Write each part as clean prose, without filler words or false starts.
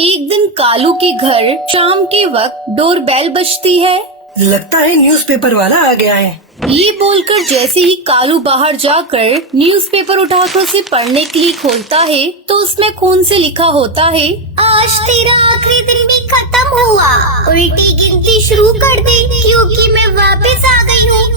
एक दिन कालू के घर शाम के वक्त डोरबेल बजती है। लगता है न्यूज़पेपर वाला आ गया है। ये बोलकर जैसे ही कालू बाहर जाकर न्यूज़पेपर उठाकर उसे पढ़ने के लिए खोलता है तो उसमें खून से लिखा होता है, आज तेरा आखिरी दिन भी खत्म हुआ। उल्टी गिनती शुरू कर दे क्योंकि मैं वापस आ गई हूँ।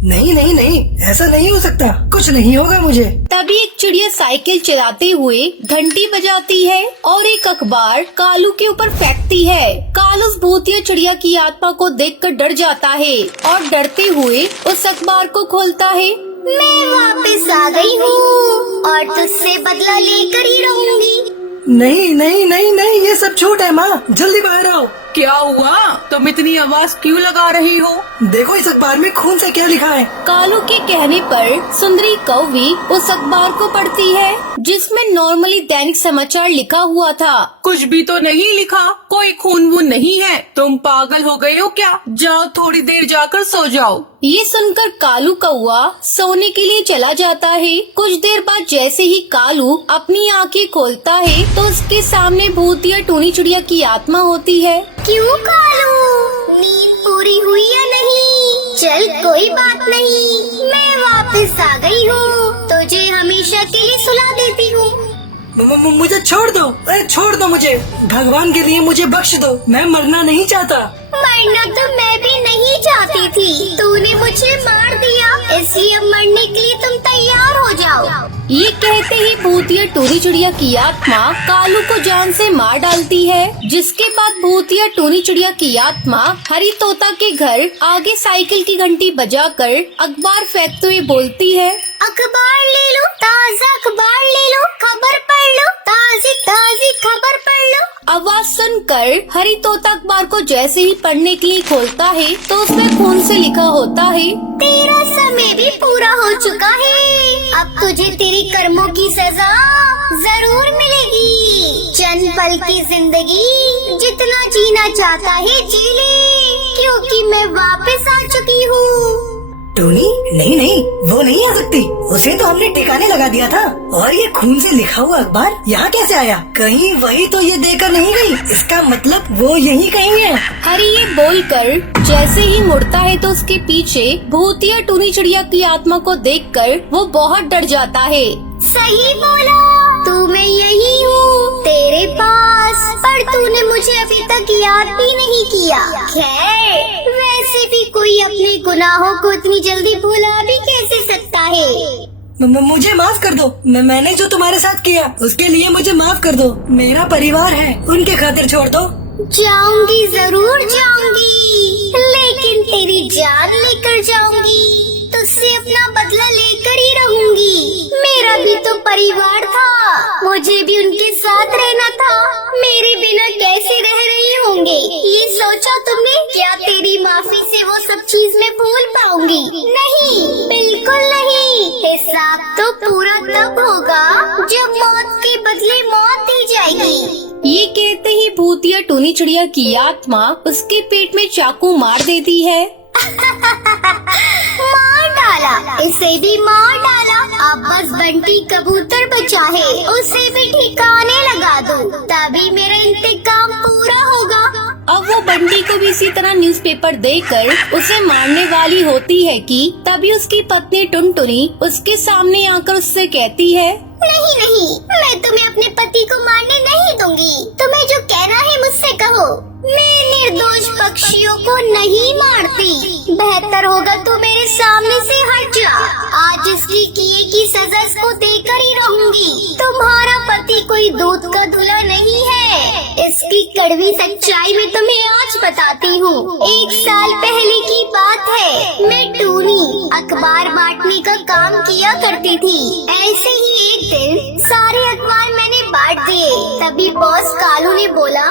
नहीं नहीं नहीं, ऐसा नहीं हो सकता, कुछ नहीं होगा मुझे। तभी एक चिड़िया साइकिल चलाते हुए घंटी बजाती है और एक अखबार कालू के ऊपर फेंकती है। कालू उस भूतिया चिड़िया की आत्मा को देखकर डर जाता है और डरते हुए उस अखबार को खोलता है। मैं वापस आ गई हूँ और तुझसे बदला लेकर ही रहूंगी। नहीं नहीं नहीं नहीं, ये सब झूठ है माँ, जल्दी बाहर आओ। क्या हुआ? तुम इतनी आवाज क्यों लगा रही हो? देखो इस अखबार में खून से क्या लिखा है। कालू के कहने पर सुंदरी कौवी उस अखबार को पढ़ती है जिसमें नॉर्मली दैनिक समाचार लिखा हुआ था। कुछ भी तो नहीं लिखा, कोई खून वून नहीं है। तुम पागल हो गए हो क्या? जाओ थोड़ी देर जाकर सो जाओ। ये सुनकर कालू कौवा सोने के लिए चला जाता है। कुछ देर बाद जैसे ही कालू अपनी आंखें खोलता है तो उसके सामने भूतिया टूनी चिड़िया की आत्मा होती है। क्यों कालू, नींद पूरी हुई या नहीं? चल कोई बात नहीं, मैं वापस आ गई हूँ, तुझे हमेशा के लिए सुला देती हूँ। मुझे छोड़ दो, अरे छोड़ दो मुझे, भगवान के लिए मुझे बख्श दो, मैं मरना नहीं चाहता। मरना तो मैं भी नहीं चाहती थी, तूने मुझे मार दिया, इसलिए अब मरने के लिए तुम तैयार हो जाओ। ये कहते ही भूतिया टूनी चिड़िया की आत्मा कालू को जान से मार डालती है। जिसके बाद भूतिया टूनी चिड़िया की आत्मा हरी तोता के घर आगे साइकिल की घंटी बजाकर अखबार फेंकते हुए बोलती है, अखबार ले लो, ताज़ा अखबार ले लो, खबर पढ़ लो, ताज़ी ताज़ी खबर पढ़ लो। आवाज सुनकर हरी तोता अखबार को जैसे ही पढ़ने के लिए खोलता है तो उसमें खून से लिखा होता है, तेरा समय भी पूरा हो चुका है, अब तुझे तेरी कर्मों की सजा जरूर मिलेगी। चंद पल की जिंदगी जितना जीना चाहता है जी ले, क्योंकि मैं वापस आ चुकी हूँ। टोनी, नहीं नहीं, वो नहीं आ सकती, उसे तो हमने ठिकाने लगा दिया था। और ये खून से लिखा हुआ अखबार यहाँ कैसे आया? कहीं वही तो ये देकर नहीं गई, इसका मतलब वो यहीं कहीं है। हरी ये बोलकर जैसे ही मुड़ता है तो उसके पीछे भूतिया टूनी चिड़िया की आत्मा को देखकर वो बहुत डर जाता है। सही बोला, तू मैं यही हूँ तेरे पास, पर तूने मुझे अभी तक याद भी नहीं किया। खैर, वैसे भी कोई अपने गुनाहों को इतनी जल्दी भुला भी कैसे सकता है। मुझे माफ कर दो, मैंने जो तुम्हारे साथ किया उसके लिए मुझे माफ कर दो। मेरा परिवार है, उनके खातिर छोड़ दो। जाऊंगी, जरूर जाऊंगी, लेकिन तेरी जान लेकर जाऊंगी, तुझसे अपना बदला लेकर ही रहूंगी। मेरा भी तो परिवार था, मुझे भी उनके साथ रहना था, मेरे बिना कैसे रह रहे होंगे ये सोचा तुमने? क्या तेरी माफी से वो सब चीज मैं भूल पाऊंगी? नहीं, बिल्कुल नहीं। हिसाब तो पूरा तब होगा जब मौत के बदले मौत दी जाएगी। ये कहते ही भूतिया टूनी चिड़िया की आत्मा उसके पेट में चाकू मार देती है। मार डाला, इसे भी मार डाला, अब बस बंटी कबूतर बचा है, उसे भी ठिकाने लगा दो, तभी मेरा इंतकाम पूरा होगा। अब वो बंटी को भी इसी तरह न्यूज़पेपर देकर उसे मारने वाली होती है कि तभी उसकी पत्नी टुनटुनी उसके सामने आकर उससे कहती है, नहीं नहीं, मैं तुम्हें अपने पति को मारने नहीं दूंगी, तुम्हें जो कहना है मुझसे कहो। मैं निर्दोष पक्षियों को नहीं मारती, बेहतर होगा तू मेरे सामने से हट जा, आज इसकी किए की सजा इसको देकर ही रहूंगी। तुम्हारा पति कोई दूध का धुला नहीं है, इसकी कड़वी सच्चाई मैं तुम्हें आज बताती हूँ। 1 साल पहले की बात है, मैं टूनी अखबार बांटने का काम किया करती थी। ऐसे ही एक दिन सारे अखबार मैंने बांट दिए, तभी बॉस कालू ने बोला,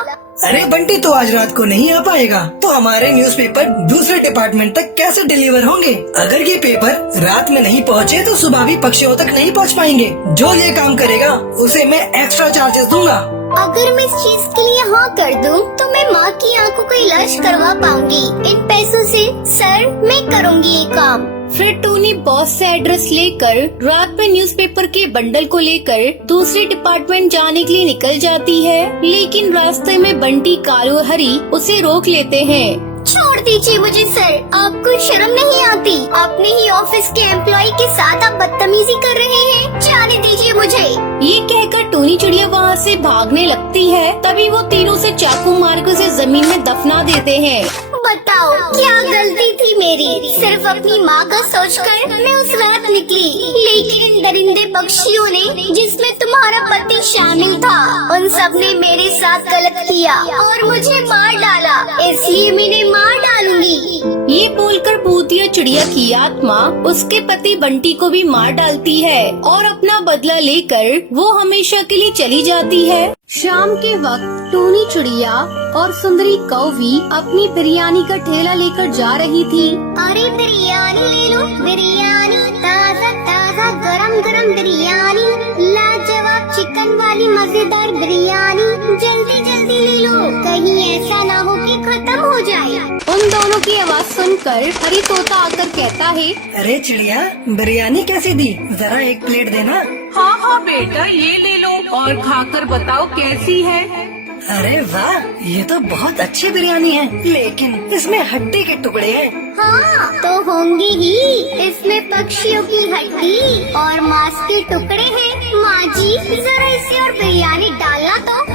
अरे बंटी तो आज रात को नहीं आ पाएगा, तो हमारे न्यूज़पेपर दूसरे डिपार्टमेंट तक कैसे डिलीवर होंगे? अगर ये पेपर रात में नहीं पहुँचे तो सुबह भी पक्षियों तक नहीं पहुँच पाएंगे। जो ये काम करेगा उसे मैं एक्स्ट्रा चार्जेस दूंगा। अगर मैं इस चीज के लिए हाँ कर दूं, तो मैं माँ की आंखों का इलाज करवा पाऊंगी इन पैसों से। सर, मैं करूंगी ये काम। फिर टोनी बॉस से एड्रेस लेकर रात में न्यूज़पेपर के बंडल को लेकर दूसरे डिपार्टमेंट जाने के लिए निकल जाती है, लेकिन रास्ते में बंटी, कालू और हरी उसे रोक लेते हैं। छोड़ दीजिए मुझे सर, आपको शर्म नहीं आती? अपने ही ऑफिस के एम्प्लॉय के साथ आप बदतमीजी कर रहे हैं, जाने दीजिए मुझे। ये कहकर टोनी चिड़िया वहाँ से भागने लगती है। तभी वो तीनों से चाकू मार कर उसे जमीन में दफना देते हैं। बताओ क्या गलती थी मेरी? सिर्फ अपनी माँ का सोचकर मैं उस रात निकली, लेकिन इन दरिंदे पक्षियों ने, जिसमें तुम्हारा पति शामिल था, उन सब ने मेरे साथ गलत किया और मुझे मार डाला, इसलिए मैंने मार डालूंगी। ये बोलकर भूतिया चिड़िया की आत्मा उसके पति बंटी को भी मार डालती है और अपना बदला लेकर वो हमेशा के लिए चली जाती है। शाम के वक्त टोनी चिड़िया और सुंदरी कौवी अपनी बिरयानी का ठेला लेकर जा रही थी। अरे बिरयानी ले लो, बिरयानी ताज़ा ताज़ा गरम गरम बिरयानी, लाजवाब चिकन वाली मजेदार बिरयानी, जल्दी जल्दी ले लो, कहीं ऐसा ना हो कि खत्म हो जाए। उन दोनों की आवाज सुनकर हरी तोता आकर कहता है, अरे चिड़िया, बिरयानी कैसी दी? जरा एक प्लेट देना। हाँ हाँ बेटा, ये ले लो और खाकर बताओ कैसी है। अरे वाह, ये तो बहुत अच्छी बिरयानी है, लेकिन इसमें हड्डी के टुकड़े हैं। हाँ तो होंगी ही, इसमें पक्षियों की हड्डी और मांस के टुकड़े हैं। माँ जी जरा इसे और बिरयानी डालना तो।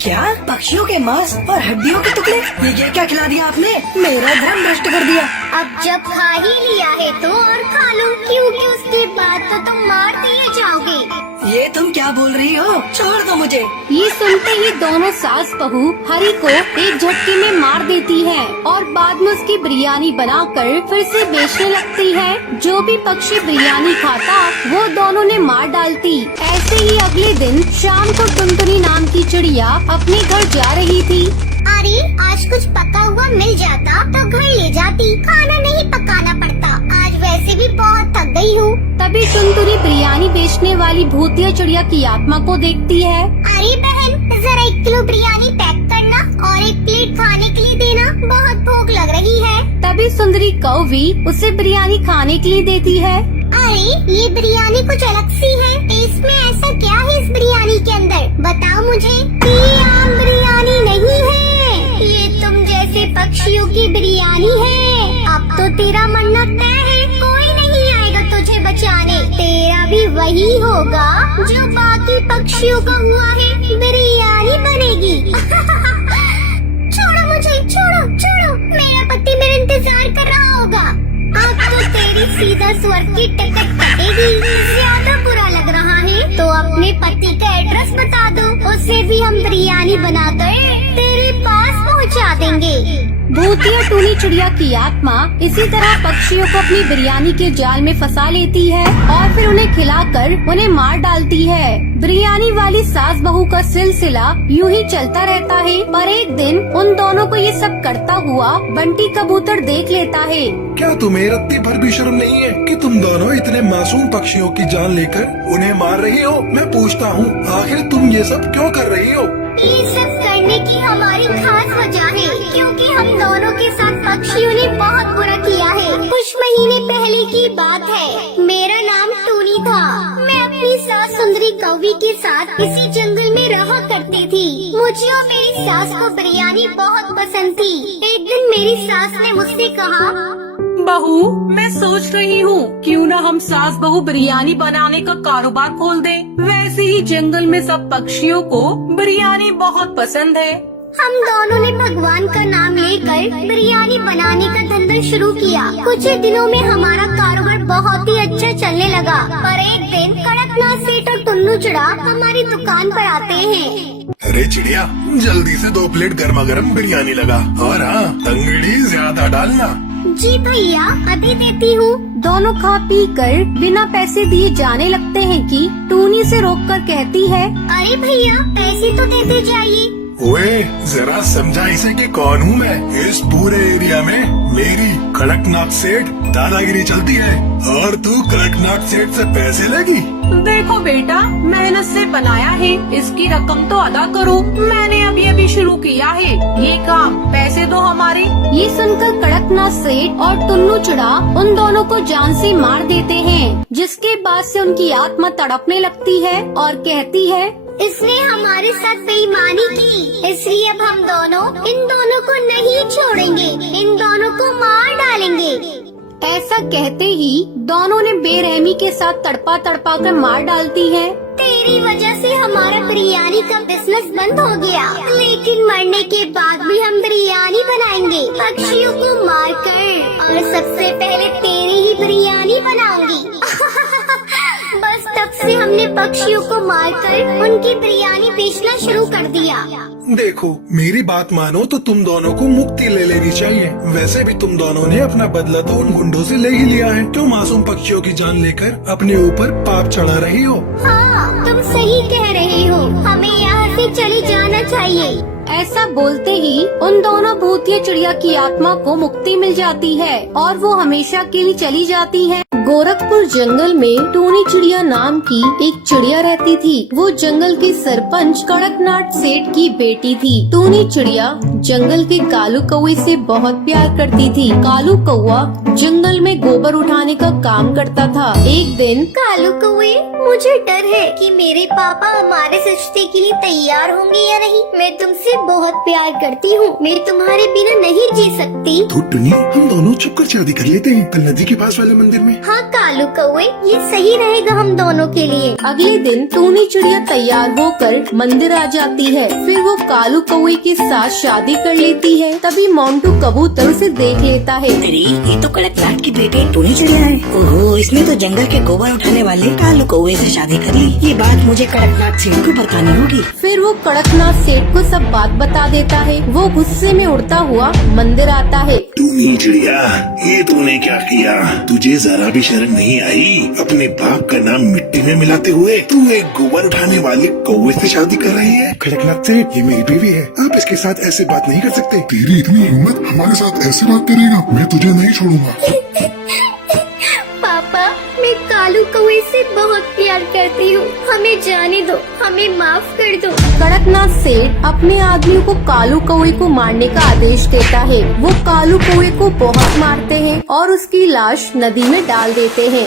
क्या? पक्षियों के मांस और हड्डियों के टुकड़े? ये क्या खिला दिया आपने? मेरा ध्यान भ्रष्ट कर दिया। अब जब खा ही लिया है तो और खा लो, क्योंकि उसके बाद तो तुम मार दिए जाओगे। ये तुम क्या बोल रही हो? छोड़ दो मुझे। ये सुनते ही दोनों सास बहू हरी को एक झटके में मार देती है और बाद में उसकी बिरयानी बनाकर फिर से बेचने लगती है। जो भी पक्षी बिरयानी खाता वो दोनों ने मार डालती। ऐसे ही अगले दिन शाम को टुनटुनी नाम की चिड़िया अपने घर जा रही थी। अरे आज कुछ पका हुआ मिल जाता तो घर ले जाती, खाना नहीं पकाना पड़ता, आज वैसे भी बहुत थक गई हूँ। तभी टुनटुनी बिरयानी बेचने वाली भूतिया चिड़िया की आत्मा को देखती है। अरे बहन, जरा 1 किलो बिरयानी पैक करना और 1 प्लेट खाने के लिए देना, बहुत भूख लग रही है। तभी सुंदरी कौवी उसे बिरयानी खाने के लिए देती है। अरे ये बिरयानी कुछ अलग सी है, इसमें ऐसा क्या है इस बिरयानी के अंदर? बताओ मुझे। ये आम बिरयानी नहीं है, ये तुम जैसे पक्षियों की बिरयानी है। अब तो तेरा मरना तय है, कोई नहीं आएगा तुझे बचाने। तेरा भी वही होगा जो बाकी पक्षियों का हुआ है, बिरयानी बनेगी। छोड़ो मुझे, छोड़ो छोड़ो, मेरा पति मेरा इंतजार कर रहा होगा। अब तो तेरी सीधा स्वर्ग की टिकट कटेगी। ज्यादा बुरा लग रहा है तो अपने पति का एड्रेस बता दो, उससे भी हम बिरयानी बनाकर तेरे पास पहुंचा देंगे। भूतिया टूनी चिड़िया की आत्मा इसी तरह पक्षियों को अपनी बिरयानी के जाल में फंसा लेती है और फिर उन्हें खिलाकर उन्हें मार डालती है। बिरयानी वाली सास बहू का सिलसिला यूं ही चलता रहता है, पर एक दिन उन दोनों को ये सब करता हुआ बंटी कबूतर देख लेता है। क्या तुम्हें रत्ती भर भी शर्म नहीं है कि तुम दोनों इतने मासूम पक्षियों की जान लेकर उन्हें मार रही हो? मैं पूछता हूँ, आखिर तुम ये सब क्यों कर रही हो? ये सब करने की हमारी खास वजह है, क्योंकि हम दोनों के साथ पक्षियों ने बहुत बुरा किया है। कुछ महीने पहले की बात है, मेरा नाम टूनी था। मैं अपनी सास सुंदरी कौवी के साथ इसी जंगल में रहा करती थी। मुझे और मेरी सास को बिरयानी बहुत पसंद थी। एक दिन मेरी सास ने मुझसे कहा, बहू, मैं सोच रही हूँ क्यों न हम सास बहू बिरयानी बनाने का कारोबार खोल दें। वैसे ही जंगल में सब पक्षियों को बिरयानी बहुत पसंद है। हम दोनों ने भगवान का नाम लेकर बिरयानी बनाने का धंधा शुरू किया। कुछ ही दिनों में हमारा कारोबार बहुत ही अच्छा चलने लगा। पर एक दिन कड़कनाथ सेठ और टुन्नू चिड़ा हमारी दुकान पर आते हैं। अरे चिड़िया, जल्दी से 2 प्लेट गर्मा गर्म बिरयानी लगा और हाँ, तंगड़ी ज्यादा डालना। जी भैया, अभी देती हूँ। दोनों खा पी कर बिना पैसे दिए जाने लगते हैं कि टूनी से रोककर कहती है, अरे भैया, पैसे तो देते जाइए। ओए जरा समझा इसे कि कौन हूँ मैं। इस पूरे एरिया में मेरी कड़कनाथ सेठ दादागिरी चलती है और तू कड़कनाथ सेठ से पैसे लेगी। देखो बेटा, मेहनत से बनाया है, इसकी रकम तो अदा करो। मैंने अभी शुरू किया है ये काम, पैसे दो हमारे। ये सुनकर कड़कनाथ सेठ और टुन्नू चिड़ा उन दोनों को जान से मार देते हैं, जिसके बाद से उनकी आत्मा तड़पने लगती है और कहती है, इसने हमारे साथ बेईमानी की, इसलिए अब हम दोनों इन दोनों को नहीं छोड़ेंगे, इन दोनों को मार डालेंगे। ऐसा कहते ही दोनों ने बेरहमी के साथ तड़पा तड़पा कर मार डालती है। तेरी वजह से हमारा बिरयानी का बिजनेस बंद हो गया, लेकिन मरने के बाद भी हम बिरयानी बनाएंगे पक्षियों को मारकर, और सबसे पहले तेरी ही बिरयानी बनाऊंगी। बस तब से हमने पक्षियों को मारकर उनकी बिरयानी बेचना शुरू कर दिया। देखो मेरी बात मानो तो तुम दोनों को मुक्ति ले लेनी चाहिए। वैसे भी तुम दोनों ने अपना बदला तो उन गुंडों से ले ही लिया है। क्यों मासूम पक्षियों की जान लेकर अपने ऊपर पाप चढ़ा रही हो? हाँ, तुम सही कह रहे हो, हमें यहाँ से चले जाना चाहिए। ऐसा बोलते ही उन दोनों भूतिया चिड़िया की आत्मा को मुक्ति मिल जाती है और वो हमेशा के लिए चली जाती है। गोरखपुर जंगल में टूनी चिड़िया नाम की एक चिड़िया रहती थी। वो जंगल के सरपंच कड़कनाथ सेठ की बेटी थी। टूनी चिड़िया जंगल के कालू कौवे से बहुत प्यार करती थी। कालू कौवा जंगल में गोबर उठाने का काम करता था। एक दिन, कालू कौवे, मुझे डर है कि मेरे पापा हमारे रिश्ते के लिए तैयार होंगे या नहीं। मैं तुमसे बहुत प्यार करती हूँ, मैं तुम्हारे बिना नहीं जी सकती। तो टुनी, हम दोनों छुप कर शादी कर लेते हैं कल नदी के पास वाले मंदिर में। हाँ कालू कौवे, ये सही रहेगा हम दोनों के लिए। अगले दिन टूनी चिड़िया तैयार होकर मंदिर आ जाती है। फिर वो कालू कौवे के साथ शादी कर लेती है। तभी मोंटू कबूतर उसे देख लेता है। अरे ये तो कड़कनाथ की बेटी टूनी चिड़िया है। ओहो, इसने तो जंगल के गोबर उठाने वाले कालू कौवे से शादी कर ली। ये बात मुझे कड़कनाथ सेठ को बतानी होगी। फिर वो कड़कनाथ सेठ को सब बात बता देता है। वो गुस्से में उड़ता हुआ मंदिर आता है। टूनी चिड़िया, ये तूने क्या किया? तुझे जरा भी शर्म नहीं आई? अपने बाप का नाम मिट्टी में मिलाते हुए तू एक गोबर उठाने वाले कौवे से शादी कर रही है? कड़कनाथ सेठ, ये मेरी बीवी है, आप इसके साथ ऐसे बात नहीं कर सकते। तेरी इतनी हिम्मत हमारे साथ ऐसे बात करेगा? मैं तुझे नहीं छोड़ूंगा। पापा, मैं कालू कौवे से बहुत प्यार करती हूँ, हमें जाने दो, हमें माफ कर दो। कड़कनाथ सेठ अपने आदमियों को कालू कौवे को मारने का आदेश देता है। वो कालू कौवे को बहुत मारते हैं और उसकी लाश नदी में डाल देते हैं।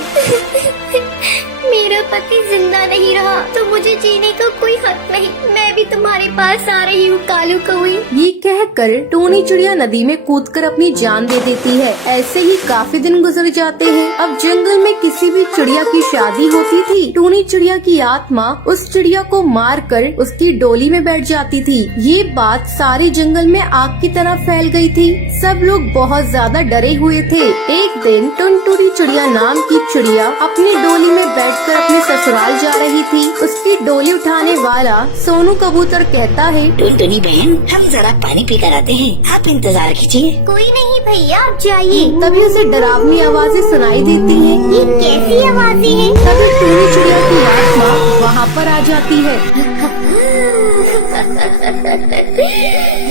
मेरा पति जिंदा नहीं रहा तो मुझे जीने का कोई हक नहीं। मैं भी तुम्हारे पास आ रही हूँ कालू कौवे। ये कहकर टूनी चिड़िया नदी में कूदकर अपनी जान दे देती है। ऐसे ही काफी दिन गुजर जाते हैं। अब जंगल में किसी भी चिड़िया की शादी होती थी, टूनी चिड़िया की आत्मा उस चिड़िया को मारकर उसकी डोली में बैठ जाती थी। ये बात सारे जंगल में आग की तरह फैल गई थी। सब लोग बहुत ज्यादा डरे हुए थे। एक दिन टुनटुनी चिड़िया नाम की चिड़िया अपनी डोली में बैठकर अपने ससुराल जा रही थी। उसकी डोली उठाने वाला सोनू कबूतर कहता है, टुनटुनी बहन, हम जरा पानी पी कर आते हैं, आप इंतजार कीजिए। कोई नहीं भैया, आप जाइए। तभी उसे डरावनी आवाजें सुनाई देती हैं। ये कैसी आवाजें हैं? तभी टूनी चिड़िया की आत्मा वहाँ पर आ जाती है।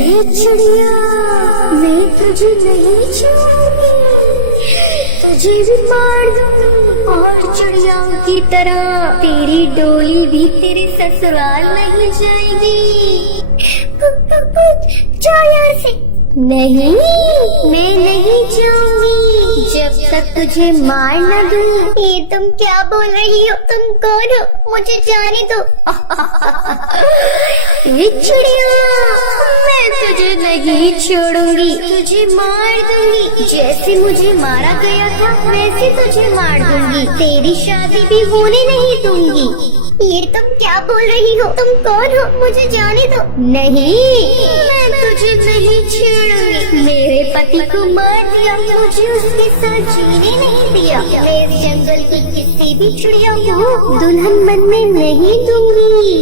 ये चिड़िया, मैं तुझे नहीं छोड़ूंगी, तुझे भी मार दूंगी और चिड़ियाओं की तरह तेरी डोली भी तेरे ससुराल नहीं जाएगी। जाओ यहाँ से। नहीं, मैं नहीं जाऊंगी जब तक तुझे मार न दूं। ये तुम क्या बोल रही हो? तुम कौन हो? मुझे जाने दो। ये चिड़िया, मैं तुझे नहीं छोड़ूंगी, तुझे मार दूंगी। जैसे मुझे मारा गया था वैसे तुझे मार दूंगी, तेरी शादी भी होने नहीं दूंगी। ये तुम क्या बोल रही हो? तुम कौन हो? मुझे जाने दो। नहीं, मैं तुझे नहीं छोड़ूंगी। मेरे पति को मार दिया, मुझे उसके साथ जीने नहीं दिया। मैं इस जंगल की किसी भी चिड़िया को दुल्हन बनने नहीं दूंगी।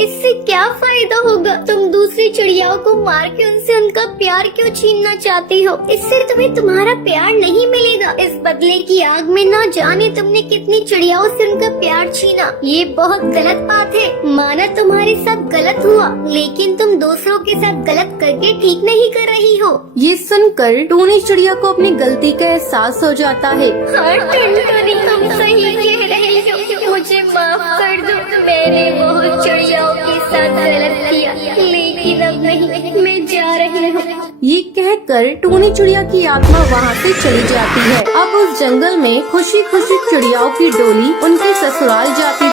इससे क्या फायदा होगा? तुम दूसरी टोनी चिड़ियाओं को मार के उनसे उनका प्यार क्यों छीनना चाहती हो? इससे तुम्हें तुम्हारा प्यार नहीं मिलेगा। इस बदले की आग में ना जाने तुमने कितनी चिड़ियाओं से उनका प्यार छीना। ये बहुत गलत बात है। माना तुम्हारे साथ गलत हुआ, लेकिन तुम दूसरों के साथ गलत करके ठीक नहीं कर रही हो। ये सुनकर टोनी चिड़िया को अपनी गलती का एहसास हो जाता है। हाँ टुनटुनी, तुम सही कह रही हो। मुझे माफ कर दो। मैंने बहुत चिड़ियाओं के साथ गलत किया, लेकिन अब नहीं, मैं जा रही हूँ। ये कहकर टोनी चिड़िया की आत्मा वहाँ से चली जाती है। अब उस जंगल में खुशी खुशी चिड़ियाओं की डोली उनके ससुराल जाती